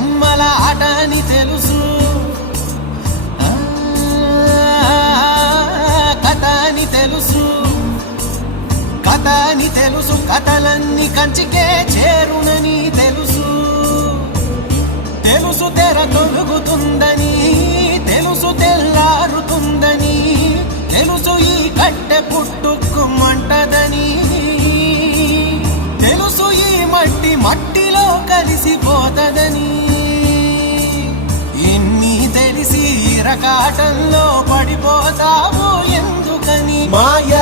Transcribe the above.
బొమ్మల ఆట అని తెలుసు, కథ అని తెలుసు, కథ అని తెలుసు, కథలన్నీ కంచికే చేరునని తెలుసు. తెలుసు తెర తొలుగుతుందని, తెలుసు తెల్లారుతుందని, తెలుసు ఈ కట్టె పుట్టుకుమంటదని, తెలుసు ఈ మట్టి మట్టిలో కలిసిపోతదని. ఎన్ని తెలిసి రకాటంలో పడిపోతావు ఎందుకని? మాయ